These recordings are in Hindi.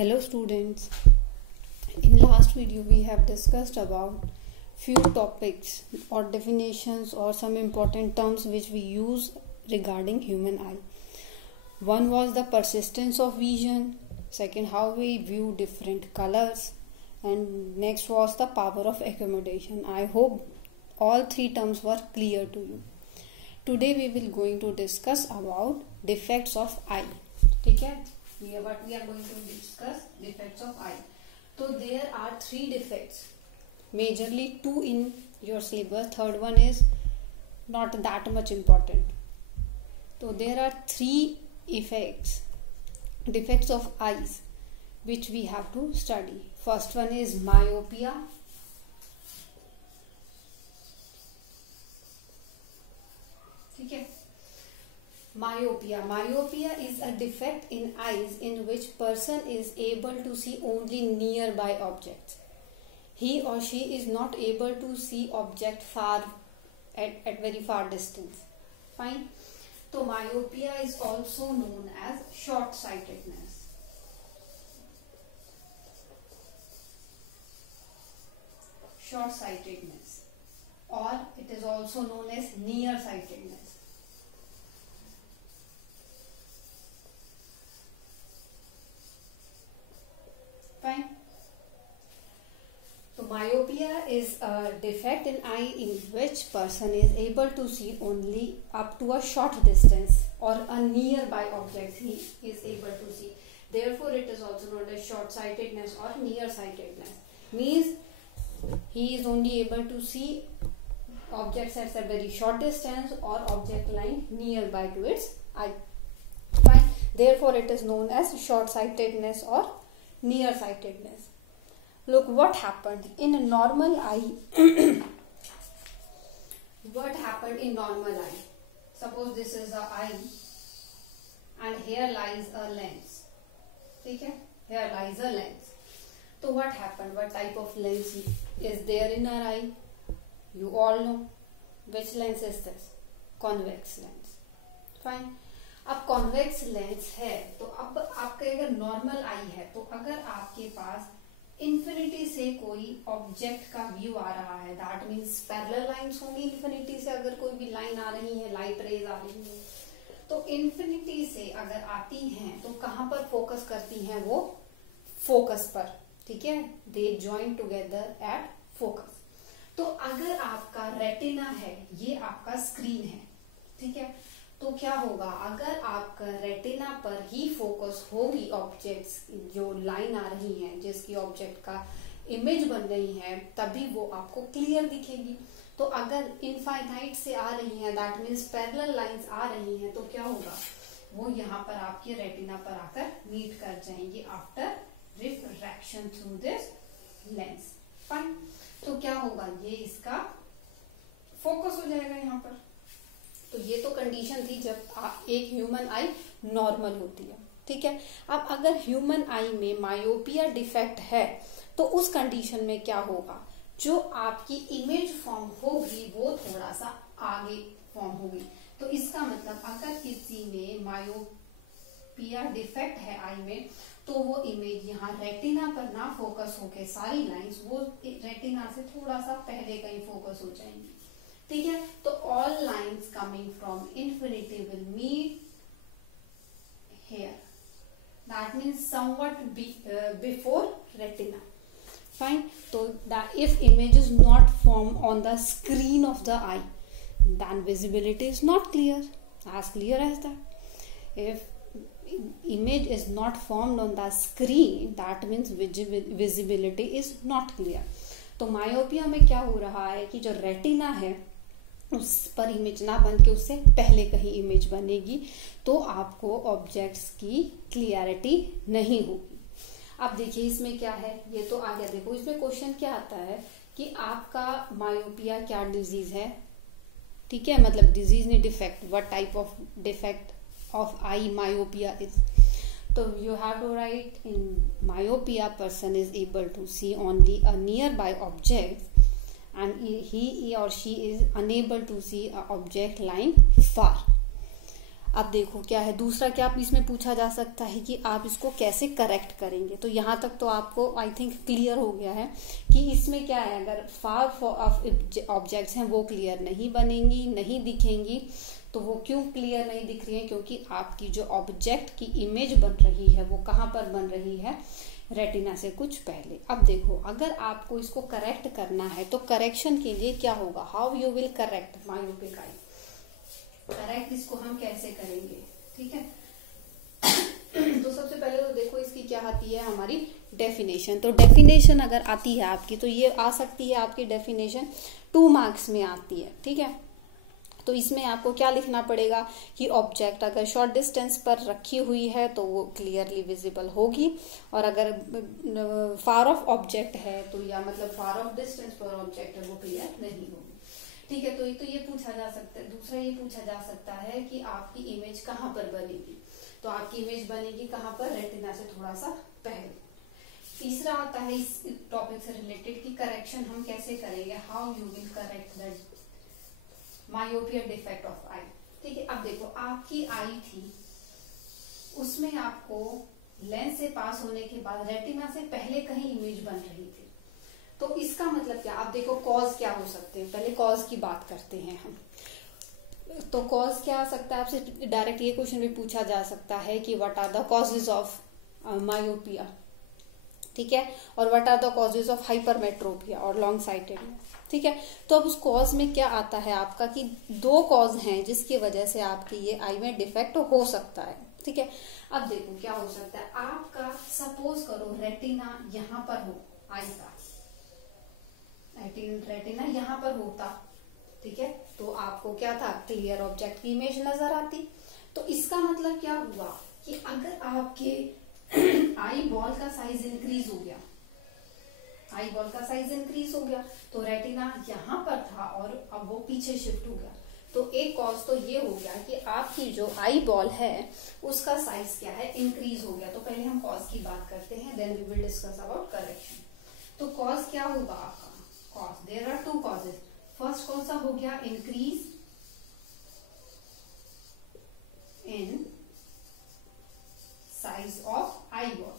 Hello students, in last video we have discussed about few topics or definitions or some important terms which we use regarding human eye. One was the persistence of vision, second how we view different colors, and next was the power of accommodation. I hope all three terms were clear to you. Today we will going to discuss about defects of eye. ठीक है, what we are going to discuss defects of eye. So there are three defects, majorly two in your syllabus, third one is not that much important. So there are three defects of eyes which we have to study. First one is myopia. ठीक है, myopia is a defect in eyes in which person is able to see only nearby objects. He or she is not able to see object far at very far distance. Fine. So myopia is also known as short sightedness. Or it is also known as near sightedness. Fine. So myopia is a defect in eye in which person is able to see only up to a short distance or a nearby object he is able to see. Therefore it is also known as short sightedness or near sightedness. Means he is only able to see objects at a very short distance or object lying nearby to its eye. Fine. Therefore it is known as short sightedness or near sightedness. Look what happened in a normal eye. What happened in normal eye? Suppose this is the eye and here lies a lens. Okay? Here lies a lens. So what happened? What type of lens is there in our eye? You all know. Which lens is this? Convex lens. Fine. अब कॉन्वेक्स लेंस है तो अब आपका अगर नॉर्मल आई है तो अगर आपके पास इन्फिनिटी से कोई ऑब्जेक्ट का व्यू आ रहा है, दैट मीन्स पैरेलल लाइंस होंगी. इन्फिनिटी से अगर कोई भी लाइन आ रही है, लाइट रेज आ रही है, तो इन्फिनिटी से अगर आती हैं तो कहां पर फोकस करती हैं? वो फोकस पर. ठीक है, they join together at focus. तो अगर आपका रेटिना है, ये आपका स्क्रीन है. ठीक है, तो क्या होगा? अगर आपका रेटिना पर ही फोकस होगी ऑब्जेक्ट्स, जो लाइन आ रही है जिसकी ऑब्जेक्ट का इमेज बन रही है, तभी वो आपको क्लियर दिखेगी. तो अगर इनफाइनाइट से आ रही है, दैट मीन्स पैरेलल लाइंस आ रही हैं, तो क्या होगा? वो यहाँ पर आपके रेटिना पर आकर मीट कर जाएंगी after refraction through this lens. Fine. तो क्या होगा? ये इसका फोकस हो जाएगा यहाँ पर. तो ये तो कंडीशन थी जब एक ह्यूमन आई नॉर्मल होती है. ठीक है, अब अगर ह्यूमन आई में मायोपिया डिफेक्ट है तो उस कंडीशन में क्या होगा? जो आपकी इमेज फॉर्म होगी वो थोड़ा सा आगे फॉर्म होगी. तो इसका मतलब अगर किसी में मायोपिया डिफेक्ट है आई में, तो वो इमेज यहाँ रेटिना पर ना फोकस होके सारी लाइंस वो रेटिना से थोड़ा सा पहले कहीं फोकस हो जाएंगी. ठीक है, तो all lines coming from infinity will meet here. That means somewhat before retina. Fine. तो if image is not formed on the screen of the eye, then visibility is not clear. As clear as that. If image is not formed on the screen, that means visibility is not clear. तो मायोपिया में क्या हो रहा है कि जो रेटिना है उस पर इमेज ना बन के उससे पहले कहीं इमेज बनेगी, तो आपको ऑब्जेक्ट्स की क्लियरिटी नहीं होगी. अब देखिए इसमें क्या है, ये तो आ गया. देखो इसमें क्वेश्चन क्या आता है कि आपका मायोपिया क्या डिजीज है. ठीक है, मतलब डिजीज नहीं, defect. What type of defect of eye myopia is. तो you have to write in myopia person is able to see only a nearby object and he or she is unable to see an object lying far. अब देखो क्या है दूसरा, क्या आप इसमें पूछा जा सकता है कि आप इसको कैसे करेक्ट करेंगे। तो यहाँ तक तो आपको आई थिंक क्लियर हो गया है कि इसमें क्या है, अगर फार ऑफ ऑब्जेक्ट्स हैं वो क्लियर नहीं बनेंगी, नहीं दिखेंगी। तो वो क्यों क्लियर नहीं दिख रही है, क्योंकि आपकी जो ऑब्जेक्ट की इमेज बन रही है वो कहाँ पर बन रही है, रेटिना से कुछ पहले। अब देखो अगर आपको इसको करेक्ट करना है तो करेक्शन के लिए क्या होगा, how you will correct myopic eye, correct इसको हम कैसे करेंगे, ठीक है। तो सबसे पहले तो देखो इसकी क्या आती है हमारी डेफिनेशन। तो डेफिनेशन अगर आती है आपकी तो ये आ सकती है आपकी डेफिनेशन 2 मार्क्स में आती है, ठीक है। तो इसमें आपको क्या लिखना पड़ेगा कि ऑब्जेक्ट अगर शॉर्ट डिस्टेंस पर रखी हुई है तो वो क्लियरली विजिबल होगी, और अगर फार ऑफ ऑब्जेक्ट है तो या मतलब फार ऑफ डिस्टेंस पर ऑब्जेक्ट है वो क्लियर नहीं होगी, ठीक है। तो ये पूछा जा सकता है। दूसरा ये पूछा जा सकता है कि आपकी इमेज कहाँ पर बनेगी, तो आपकी इमेज बनेगी कहाँ पर, रेटिना से थोड़ा सा पहले। तीसरा आता है इस टॉपिक से रिलेटेड कि करेक्शन हम कैसे करेंगे, how you will correct the myopia defect of eye, ठीक है। अब देखो आपकी आई थी, उसमें आपको लेंस से पास होने के बाद रेटिना से पहले कहीं इमेज बन रही थी। तो इसका मतलब क्या, आप देखो कॉज क्या हो सकते हैं, पहले कॉज की बात करते हैं हम। तो कॉज क्या आ सकता है, आपसे डायरेक्ट ये क्वेश्चन भी पूछा जा सकता है कि what are the causes of myopia, ठीक है, और what are the causes of hypermetropia और लॉन्ग साइटेडनेस, ठीक है। तो अब उस कॉज में क्या आता है आपका कि 2 कॉज हैं जिसकी वजह से आपकी ये आई में डिफेक्ट हो सकता है, ठीक है। अब देखो क्या हो सकता है, आपका सपोज करो रेटिना यहाँ पर हो, आई का रेटिना यहाँ पर होता, ठीक है, तो आपको क्या था, क्लियर ऑब्जेक्ट की इमेज नजर आती। तो इसका मतलब क्या हुआ कि अगर आपके आई बॉल का साइज इंक्रीज हो गया, आई बॉल का साइज इंक्रीज हो गया तो रेटिना यहाँ पर था और अब वो पीछे शिफ्ट हो गया। तो एक कॉज तो ये हो गया कि आपकी जो आई बॉल है उसका साइज क्या है, इंक्रीज हो गया। तो पहले हम कॉज की बात करते हैं, then we will discuss about correction. तो कॉज क्या होगा आपका, cause there are 2 causes. First कौन सा हो गया, increase in size of eyeball,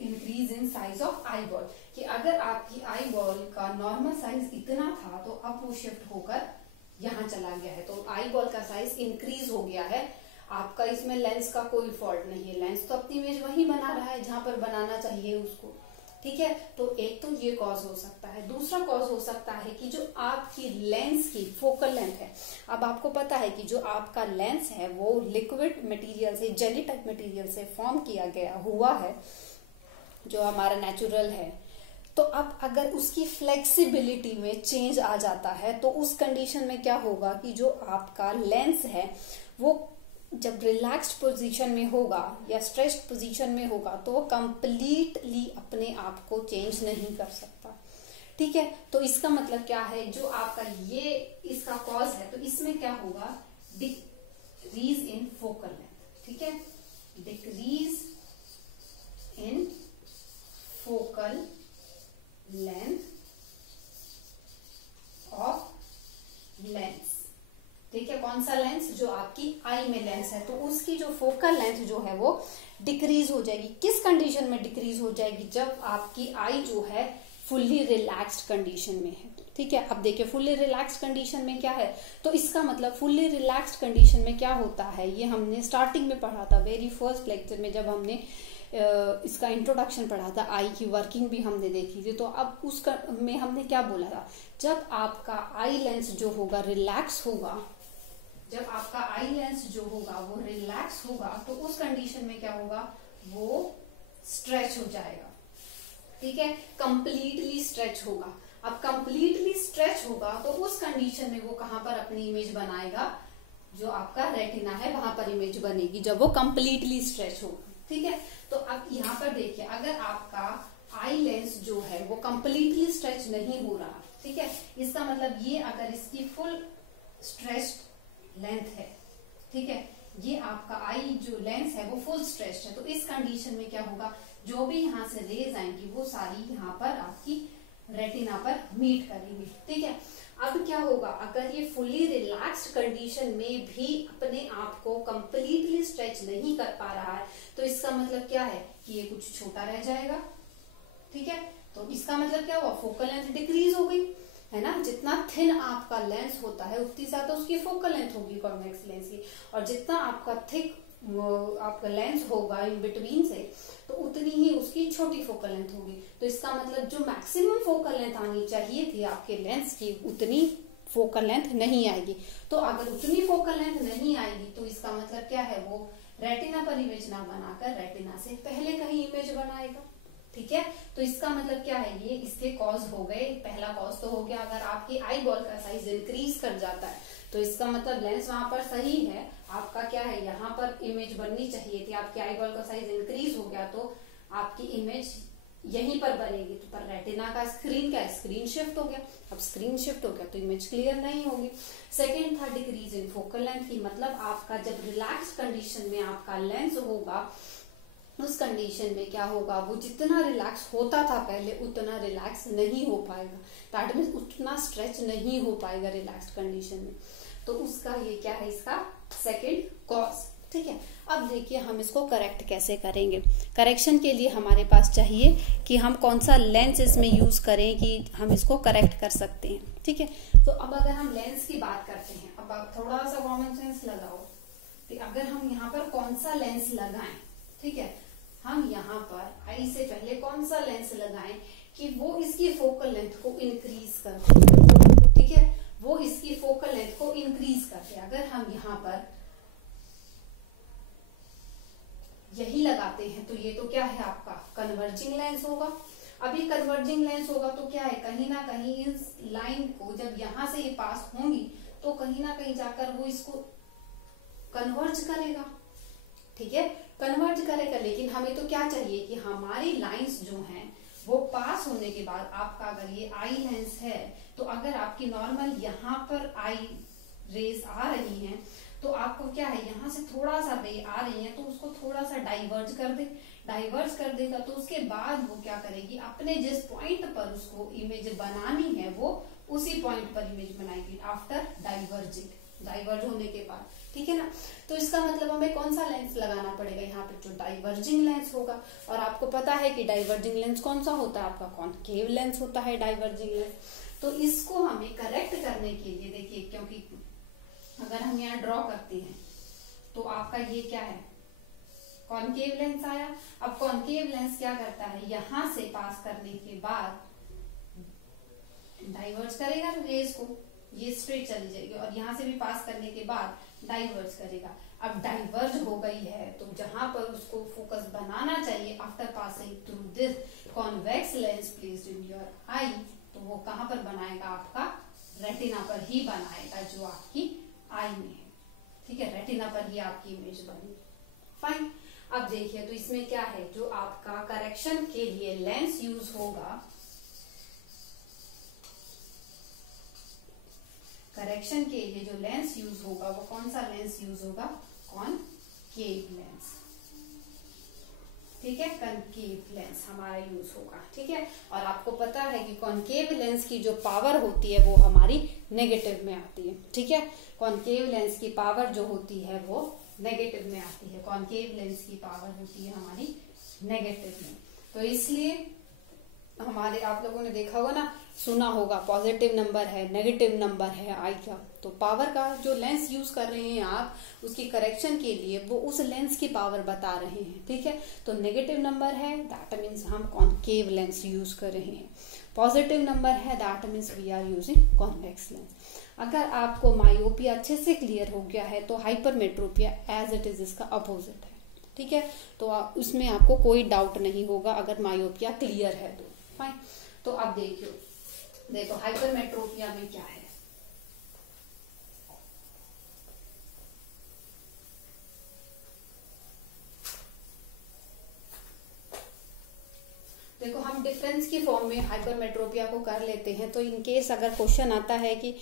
increase in size of eyeball, कि अगर आपकी आई बॉल का नॉर्मल साइज इतना था तो अब वो शिफ्ट होकर यहां चला गया है, तो आई बॉल का साइज इंक्रीज हो गया है। आपका इसमें लेंस का कोई फॉल्ट नहीं है, लेंस तो अपनी इमेज वही बना रहा है जहां पर बनाना चाहिए उसको, ठीक है। तो एक तो ये कॉज हो सकता है। दूसरा कॉज हो सकता है कि जो आपकी लेंस की फोकल लेंथ है, अब आपको पता है कि जो आपका लेंस है वो लिक्विड मटेरियल से, जेली टाइप मटेरियल से फॉर्म किया गया हुआ है जो हमारा नेचुरल है। तो अब अगर उसकी फ्लेक्सिबिलिटी में चेंज आ जाता है तो उस कंडीशन में क्या होगा कि जो आपका लेंस है वो जब रिलैक्स्ड पोजीशन में होगा या स्ट्रेच्ड पोजीशन में होगा तो वो कंप्लीटली अपने आप को चेंज नहीं कर सकता, ठीक है। तो इसका मतलब क्या है, जो आपका ये इसका कॉज है तो इसमें क्या होगा, डिक्रीज इन फोकल लेंथ, ठीक है, decrease in focal length of lens, ठीक है। कौन सा लेंस, जो आपकी आई में लेंस है तो उसकी जो फोकल लेंथ जो है वो डिक्रीज हो जाएगी। किस कंडीशन में डिक्रीज हो जाएगी, जब आपकी आई जो है फुल्ली रिलैक्स्ड कंडीशन में है, ठीक है। अब देखिए फुल्ली रिलैक्स्ड कंडीशन में क्या है, तो इसका मतलब फुल्ली रिलैक्स्ड कंडीशन में क्या होता है, ये हमने स्टार्टिंग में पढ़ा था, वेरी फर्स्ट लेक्चर में जब हमने इसका इंट्रोडक्शन पढ़ा था, आई की वर्किंग भी हमने देखी थी। तो अब उसका में हमने क्या बोला था, जब आपका आई लेंस जो होगा रिलैक्स होगा, जब आपका आई लेंस जो होगा वो रिलैक्स होगा तो उस कंडीशन में क्या होगा, वो स्ट्रेच हो जाएगा, ठीक है, कंप्लीटली स्ट्रेच होगा। अब कंप्लीटली स्ट्रेच होगा तो उस कंडीशन में वो कहां पर अपनी इमेज बनाएगा, जो आपका रेटिना है वहां पर इमेज बनेगी जब वो कंप्लीटली स्ट्रेच होगा, ठीक है। तो अब यहाँ पर देखिए अगर आपका आई लेंस जो है वो कंप्लीटली स्ट्रेच नहीं हो रहा, ठीक है, इसका मतलब ये अगर इसकी फुल स्ट्रेच्ड लेंथ है, ठीक है, ये आपका आई जो लेंस है वो फुल स्ट्रेच्ड है, तो इस कंडीशन में क्या होगा, जो भी यहाँ से रेज आएंगी वो सारी यहाँ पर आपकी रेटिना पर मीट करेंगे। ठीक है, अब क्या होगा, अगर ये फुल्ली रिलैक्स्ड कंडीशन में भी अपने आप को कंप्लीटली स्ट्रेच नहीं कर पा रहा है, तो इसका मतलब क्या है कि ये कुछ छोटा रह जाएगा। ठीक है, तो इसका मतलब क्या हुआ, फोकल लेंथ डिक्रीज हो गई, है ना। जितना थिन आपका लेंस होता है उतनी ज्यादा उसकी फोकल लेंथ होगी कॉन्वेक्स लेंस की, और जितना आपका थिक आपका लेंस होगा इन बिटवीन से, तो उतनी ही उसकी छोटी फोकल लेंथ होगी। तो इसका मतलब जो मैक्सिमम फोकल लेंथ आनी चाहिए थी आपके लेंस की, उतनी फोकल लेंथ नहीं आएगी। तो अगर उतनी फोकल लेंथ नहीं आएगी तो इसका मतलब क्या है, वो रेटिना पर इमेज ना बनाकर रेटिना से पहले कहीं इमेज बनाएगा। ठीक है, तो इसका मतलब क्या है, ये इसके कॉज हो गए। पहला कॉज तो हो गया, अगर आपकी आई बॉल का साइज इंक्रीज कर जाता है तो इसका मतलब लेंस वहां पर सही है, आपका क्या है, यहाँ पर इमेज बननी चाहिए थी, आपकी आई बॉल का साइज इंक्रीज हो गया तो आपकी इमेज यहीं पर बनेगी। तो पर रेटिना का स्क्रीन क्या है, स्क्रीन शिफ्ट हो गया। अब स्क्रीन शिफ्ट हो गया तो इमेज क्लियर नहीं होगी। सेकेंड था डिक्रीज इन फोकल लेंथ की, मतलब आपका जब रिलैक्स कंडीशन में आपका लेंस होगा, उस कंडीशन में क्या होगा, वो जितना रिलैक्स होता था पहले उतना रिलैक्स नहीं हो पाएगा। दैट मीन्स उतना स्ट्रेच नहीं हो पाएगा रिलैक्स कंडीशन में। तो उसका ये क्या है, इसका सेकेंड कॉज। ठीक है, अब देखिए हम इसको करेक्ट कैसे करेंगे। करेक्शन के लिए हमारे पास चाहिए कि हम कौन सा लेंस इसमें यूज करें कि हम इसको करेक्ट कर सकते हैं। ठीक है, तो अब अगर हम लेंस की बात करते हैं, अब आप थोड़ा सा कॉमन सेंस लगाओ, तो अगर हम यहाँ पर कौन सा लेंस लगाएं, ठीक है, हम यहाँ पर आई से पहले कौन सा लेंस लगाएं कि वो इसकी फोकल लेंथ को इंक्रीज कर दे। ठीक है, वो इसकी फोकल लेंथ को इंक्रीज करते। अगर हम यहाँ पर यही लगाते हैं तो ये तो क्या है, आपका कन्वर्जिंग लेंस होगा। अभी कन्वर्जिंग लेंस होगा तो क्या है, कहीं ना कहीं इस लाइन को जब यहां से ये पास होंगी तो कहीं ना कहीं जाकर वो इसको कन्वर्ज करेगा। ठीक है, कन्वर्ज करेगा, लेकिन हमें तो क्या चाहिए कि हमारी लाइंस जो हैं वो पास होने के बाद, आपका अगर ये आई लेंस है तो अगर आपकी नॉर्मल यहाँ पर आई रेज आ रही हैं तो आपको क्या है, यहाँ से थोड़ा सा रे आ रही है तो उसको थोड़ा सा डाइवर्ज कर दे। डाइवर्ज कर देगा तो उसके बाद वो क्या करेगी, अपने जिस पॉइंट पर उसको इमेज बनानी है वो उसी पॉइंट पर इमेज बनाएगी आफ्टर डाइवर्जिंग, डाइवर्ज होने के बाद। ठीक है ना, तो इसका मतलब हमें कौन सा लेंस लगाना पड़ेगा, यहाँ पे जो डाइवर्जिंग लेंस होगा। और आपको पता है कि डाइवर्जिंग लेंस कौन सा होता है, आपका कॉनकेव लेंस होता है डाइवर्जिंग लेंस। तो इसको हमें करेक्ट करने के लिए देखिए, क्योंकि अगर हम यहाँ ड्रॉ करते हैं तो आपका ये क्या है, कॉनकेव लेंस आया। अब कॉनकेव लेंस क्या करता है, यहां से पास करने के बाद डाइवर्ज करेगा रेज को, ये स्ट्रेट चली जाएगी, और यहां से भी पास करने के बाद डाइवर्ज करेगा। अब डाइवर्ज हो गई है तो जहां पर उसको फोकस बनाना चाहिए after passing through this convex lens placed in your eye, तो वो कहां पर बनाएगा, आपका रेटिना पर ही बनाएगा जो आपकी आई में है। ठीक है, रेटिना पर ही आपकी इमेज बनेगी। फाइन, अब देखिए तो इसमें क्या है, जो आपका करेक्शन के लिए लेंस यूज होगा, करेक्शन के लिए जो लेंस यूज होगा वो कौन सा लेंस यूज होगा, कॉनकेव लेंस। ठीक है, कॉनकेव लेंस हमारा यूज होगा। ठीक है, और आपको पता है कि कॉनकेव लेंस की जो पावर होती है वो हमारी नेगेटिव में आती है। ठीक है, कॉनकेव लेंस की पावर जो होती है वो नेगेटिव में आती है, कॉनकेव लेंस की पावर होती है हमारी नेगेटिव में। तो इसलिए हमारे, आप लोगों ने देखा होगा ना, सुना होगा, पॉजिटिव नंबर है, नेगेटिव नंबर है आई का, तो पावर का जो लेंस यूज कर रहे हैं आप उसकी करेक्शन के लिए वो उस लेंस की पावर बता रहे हैं। ठीक है, तो नेगेटिव नंबर है दैट मीन्स हम कॉनकेव लेंस यूज कर रहे हैं, पॉजिटिव नंबर है that means we are using convex lens. अगर आपको मायोपिया अच्छे से क्लियर हो गया है तो हाइपरमेट्रोपिया एज इट इज इसका अपोजिट है। ठीक है, तो उसमें आपको कोई डाउट नहीं होगा अगर मायोपिया क्लियर है तो। फाइन, तो अब देखो हाइपरमेट्रोपिया में क्या है, देखो हम डिफरेंस की फॉर्म में हाइपरमेट्रोपिया को कर लेते हैं। तो इन केस अगर क्वेश्चन आता है कि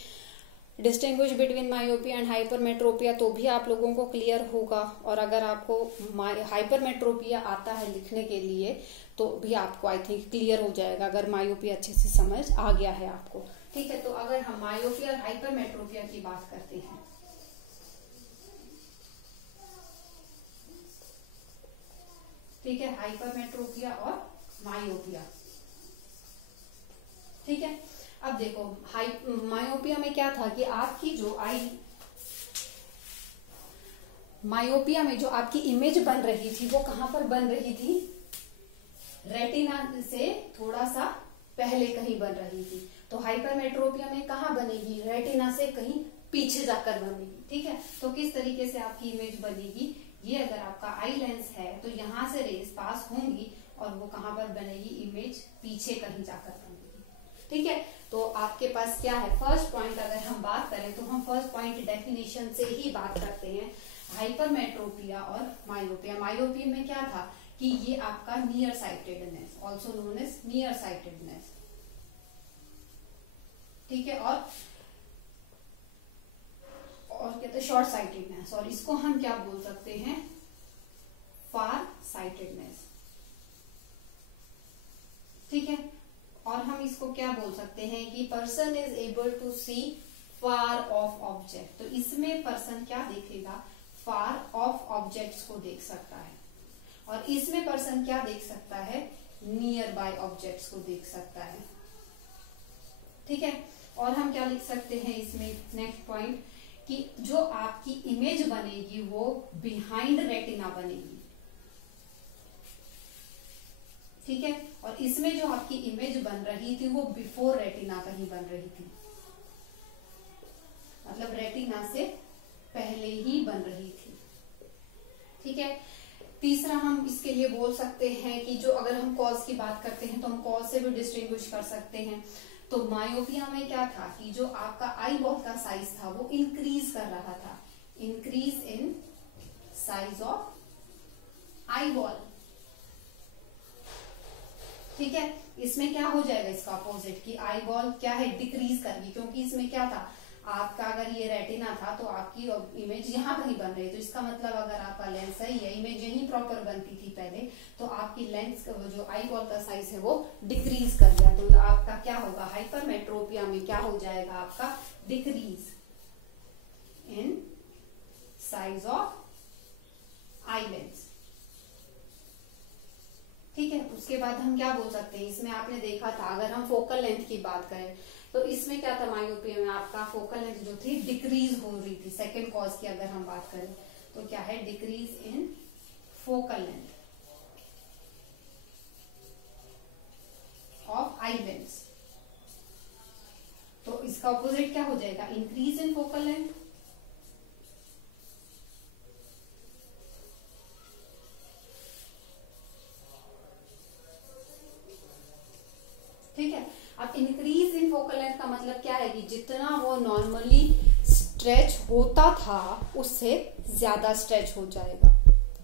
distinguish between myopia and hypermetropia, तो भी आप लोगों को क्लियर होगा। और अगर आपको हाइपरमेट्रोपिया आता है लिखने के लिए तो भी आपको आई थिंक क्लियर हो जाएगा, अगर मायोपिया अच्छे से समझ आ गया है आपको। ठीक है, तो अगर हम मायोपिया और हाइपरमेट्रोपिया की बात करते हैं, ठीक है, हाइपरमेट्रोपिया और मायोपिया। ठीक है, अब देखो मायोपिया में क्या था कि आपकी जो मायोपिया में जो आपकी इमेज बन रही थी वो कहां पर बन रही थी, रेटिना से थोड़ा सा पहले कहीं बन रही थी। तो हाइपरमेट्रोपिया में कहां बनेगी, रेटिना से कहीं पीछे जाकर बनेगी। ठीक है, तो किस तरीके से आपकी इमेज बनेगी, ये अगर आपका आई लेंस है तो यहां से रेस पास होंगी और वो कहां पर बनेगी, इमेज पीछे कहीं जाकर बनेगी। ठीक है, तो आपके पास क्या है, फर्स्ट पॉइंट अगर हम बात करें तो हम फर्स्ट पॉइंट डेफिनेशन से ही बात करते हैं। हाइपरमेट्रोपिया और मायोपिया, मायोपिया में क्या था कि ये आपका near sightedness, also known as near sightedness. ठीक है, और कहते हैं शॉर्ट साइटेडनेस, और इसको हम क्या बोल सकते हैं, फार साइटेडनेस। ठीक है, और हम इसको क्या बोल सकते हैं कि person is able to see far of object. तो इसमें पर्सन क्या देखेगा, फार ऑफ ऑब्जेक्ट्स को देख सकता है, और इसमें पर्सन क्या देख सकता है, नियर बाय ऑब्जेक्ट्स को देख सकता है। ठीक है, और हम क्या लिख सकते हैं इसमें, नेक्स्ट पॉइंट, कि जो आपकी इमेज बनेगी वो बिहाइंड रेटिना बनेगी। ठीक है, और इसमें जो आपकी इमेज बन रही थी वो बिफोर रेटिना कहीं बन रही थी, मतलब रेटिना से पहले ही बन रही थी। ठीक है, तीसरा हम इसके लिए बोल सकते हैं कि जो अगर हम कॉज की बात करते हैं तो हम कॉज से भी डिस्टिंग्विश कर सकते हैं। तो मायोपिया में क्या था कि जो आपका आई बॉल का साइज था वो इंक्रीज कर रहा था, increase in size of eye ball. ठीक है, इसमें क्या हो जाएगा, इसका अपोजिट की आई बॉल क्या है, डिक्रीज करगी, क्योंकि इसमें क्या था, आपका अगर ये रेटिना था तो आपकी इमेज यहाँ कहीं बन रही है, तो इसका मतलब अगर आपका लेंस सही है, इमेज यहीं प्रॉपर बनती थी पहले, तो आपकी लेंस जो आई बॉल का साइज है वो डिक्रीज कर गया। तो आपका क्या होगा, हाइपरमेट्रोपिया में क्या हो जाएगा आपका, decrease in size of eye lens. ठीक है, उसके बाद हम क्या बोल सकते हैं, इसमें आपने देखा था अगर हम फोकल लेंथ की बात करें तो इसमें क्या था, मायोपिया में आपका फोकल लेंथ जो थी डिक्रीज हो रही थी। सेकेंड कॉज की अगर हम बात करें तो क्या है, decrease in focal length of eye lens. तो इसका ऑपोजिट क्या हो जाएगा, इंक्रीज इन फोकल लेंथ। ठीक है, अब इंक्रीज इन फोकल लेंथ का मतलब क्या है कि जितना वो नॉर्मली स्ट्रेच होता था उससे ज्यादा स्ट्रेच हो जाएगा।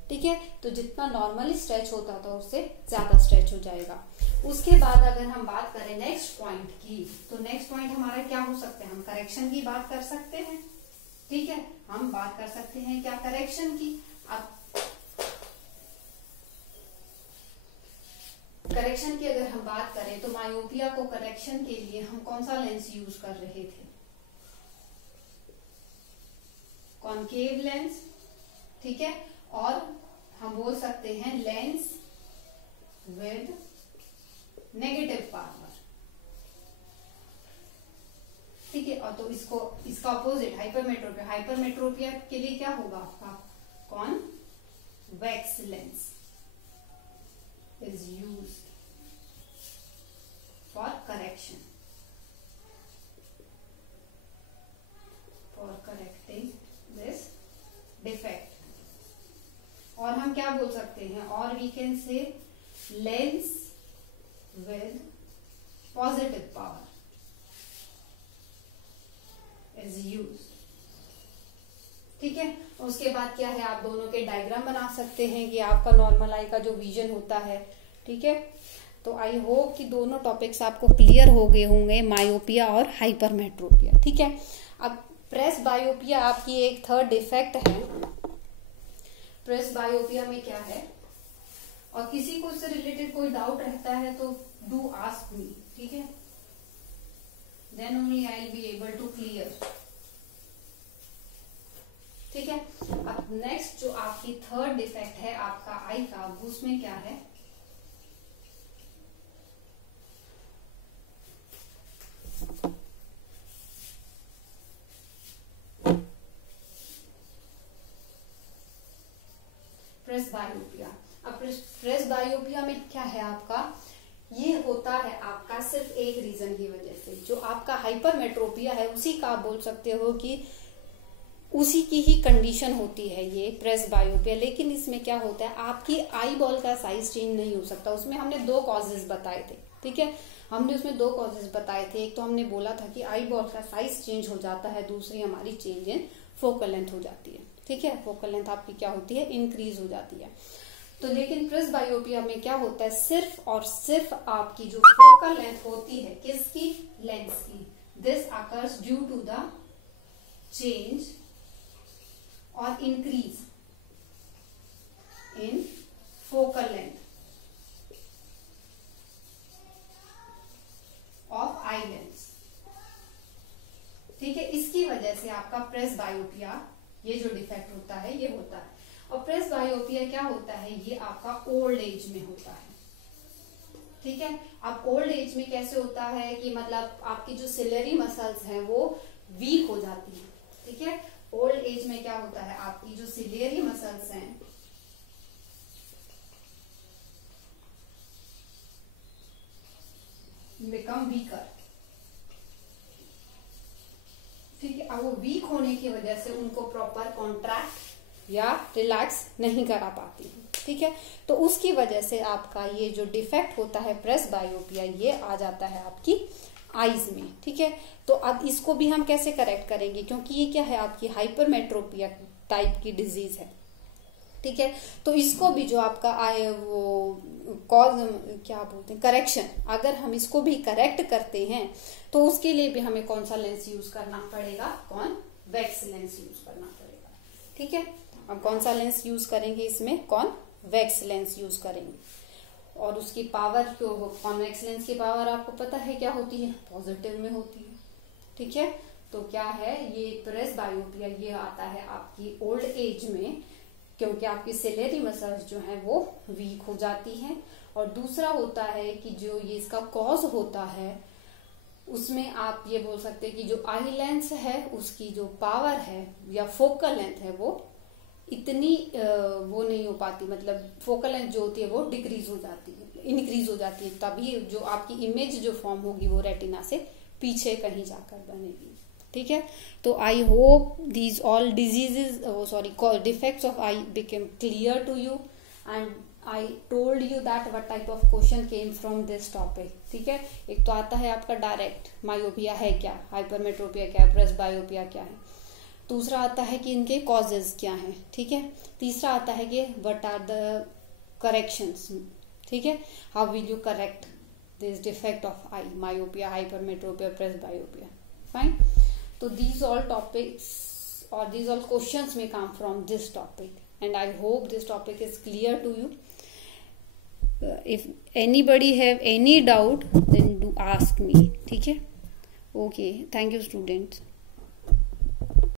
ठीक है, तो जितना नॉर्मली स्ट्रेच होता था उससे ज्यादा स्ट्रेच हो जाएगा। उसके बाद अगर हम बात करें नेक्स्ट पॉइंट की, तो नेक्स्ट पॉइंट हमारा क्या हो सकते हैं, हम करेक्शन की बात कर सकते हैं। ठीक है, हम बात कर सकते हैं क्या, करेक्शन की। अब करेक्शन की अगर हम बात करें तो मायोपिया को करेक्शन के लिए हम कौन सा लेंस यूज कर रहे थे, कॉनकेव लेंस। ठीक है, और हम बोल सकते हैं लेंस विद नेगेटिव पावर। ठीक है, और तो इसका अपोजिट हाइपरमेट्रोपिया, हाइपरमेट्रोपिया के लिए क्या होगा आपका, convex lens is used for correction, for correcting this defect। और हम क्या बोल सकते हैं, और we can say lens with positive power is used। ठीक है, उसके बाद क्या है, आप दोनों के डायग्राम बना सकते हैं कि आपका नॉर्मल आई का जो विजन होता है। ठीक है, तो आई होप कि दोनों टॉपिक्स आपको क्लियर हो गए होंगे, मायोपिया और हाइपरमेट्रोपिया। ठीक है, अब प्रेस बायोपिया आपकी एक थर्ड डिफेक्ट है। प्रेस बायोपिया में क्या है, और किसी को इससे रिलेटेड कोई डाउट रहता है तो डू आस्क मी, ठीक है, then only I will be able to clear. ठीक है, अब नेक्स्ट जो आपकी थर्ड डिफेक्ट है आपका आई का, उसमें क्या है, प्रेस बायोपिया। अब प्रेस बायोपिया में क्या है आपका, ये होता है आपका सिर्फ एक रीजन की वजह से, जो आपका हाइपरमेट्रोपिया है उसी का आप बोल सकते हो कि उसी की ही कंडीशन होती है ये प्रेस बायोपिया। लेकिन इसमें क्या होता है, आपकी आई बॉल का साइज चेंज नहीं हो सकता। उसमें हमने दो कॉजेज बताए थे, ठीक है, हमने उसमें दो कॉजेज बताए थे। एक तो हमने बोला था कि आई बॉल का साइज चेंज हो जाता है, दूसरी हमारी चेंज इन फोकल लेंथ हो जाती है। ठीक है, फोकल लेंथ आपकी क्या होती है, इंक्रीज हो जाती है। तो लेकिन प्रेस बायोपिया में क्या होता है, सिर्फ और सिर्फ आपकी जो फोकल लेंथ होती है, किसकी, लेंस की, this occurs due to the change और increase in focal length of eye lens. ठीक है, इसकी वजह से आपका प्रेस बायोपिया, ये जो डिफेक्ट होता है ये होता है। और प्रेस बायोपिया क्या होता है, ये आपका ओल्ड एज में होता है। ठीक है, अब ओल्ड एज में कैसे होता है कि मतलब आपकी जो सिलरी मसल्स हैं वो वीक हो जाती है। ठीक है, ओल्ड एज में क्या होता है, आपकी जो सिलियरी मसल्स हैं बिकम वीकर। ठीक है, अब वो वीक होने की वजह से उनको प्रॉपर कॉन्ट्रैक्ट या रिलैक्स नहीं करा पाती। ठीक है, तो उसकी वजह से आपका ये जो डिफेक्ट होता है प्रेस बायोपिया, ये आ जाता है आपकी आईज में। ठीक है, तो अब इसको भी हम कैसे करेक्ट करेंगे, क्योंकि ये क्या है, आपकी हाइपरमेट्रोपिया टाइप की डिजीज है। ठीक है, तो इसको भी जो आपका आए वो कॉज क्या बोलते हैं, करेक्शन, अगर हम इसको भी करेक्ट करते हैं तो उसके लिए भी हमें कौन सा लेंस यूज करना पड़ेगा, कॉन्वेक्स लेंस यूज करना पड़ेगा। ठीक है, अब कौन सा लेंस यूज करेंगे, इसमें कॉन्वेक्स लेंस यूज करेंगे। और उसकी पावर, कॉन्वेक्स लेंस की पावर आपको पता है क्या होती है, पॉजिटिव में होती है। ठीक है, तो क्या है, ये प्रेस बायोपिया ये आता है आपकी ओल्ड एज में, क्योंकि आपकी सिलेरी मसल्स जो है वो वीक हो जाती हैं। और दूसरा होता है कि जो ये इसका कॉज होता है, उसमें आप ये बोल सकते हैं कि जो आई लेंस है उसकी जो पावर है या फोकल लेंथ है वो इतनी वो नहीं हो पाती, मतलब फोकल लेंथ जो होती है वो डिक्रीज हो जाती है, इंक्रीज हो जाती है, तभी जो आपकी इमेज जो फॉर्म होगी वो रेटिना से पीछे कहीं जाकर बनेगी। ठीक है, तो I hope these all diseases defects of eye became clear to you, and I told you that what type of question came from this topic. ठीक है, एक तो आता है आपका डायरेक्ट, मायोपिया है क्या, हाइपरमेट्रोपिया क्या है, प्रेस बायोपिया क्या है। दूसरा आता है कि इनके कॉजेज क्या हैं। ठीक है, तीसरा आता है कि व्हाट आर द करेक्शंस। ठीक है, how will you correct this defect of eye, myopia, hypermetropia, presbyopia. Fine, so these all topics or these all questions may come from this topic, and I hope this topic is clear to you. If anybody have any doubt then do ask me. ठीक है, okay, thank you students.